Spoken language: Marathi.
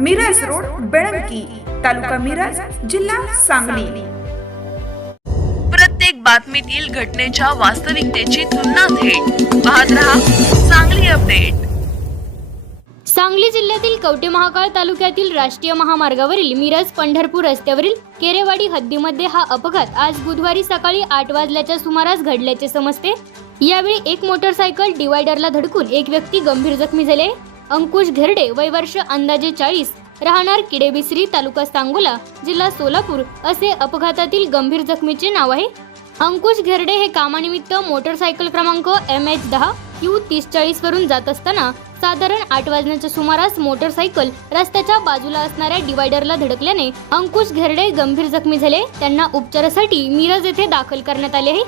मिरज रोड बेळंकी तालुका मिरज जिल्हा सांगली. प्रत्येक बातमीतील घटनेच्या वास्तविकतेची तुलना थेट. पाहत रहा चांगली अपडेट. सांगली जिल्ह्यातील कवटे महाकाळ तालुक्यातील राष्ट्रीय महामार्गावरील मिरज पंढरपूर रस्त्यावरील केरेवाडी हद्दीमध्ये हा अपघात आज बुधवारी सकाळी आठ वाजल्याच्या सुमारास घडल्याचे समजते. यावेळी एक मोटरसायकल डिवायडरला धडकून एक व्यक्ती गंभीर जखमी झाले. अंकुश घेरडे वय वर्ष अंदाजे चाळीस राहणार किडेबिसरी तालुका सांगोला जिल्हा सोलापूर असे अपघातातील गंभीर जखमीचे नाव आहे. अंकुश घेरडे हे कामानिमित्त मोटरसायकल क्रमांक एम एच दहा यू तीस चाळीस वरून जात असताना साधारण आठ वाजण्याच्या सुमारास मोटरसायकल रस्त्याच्या बाजूला असणाऱ्या डिवायडरला धडकल्याने अंकुश घेरडे गंभीर जखमी झाले. त्यांना उपचारासाठी मिरज येथे दाखल करण्यात आले आहे.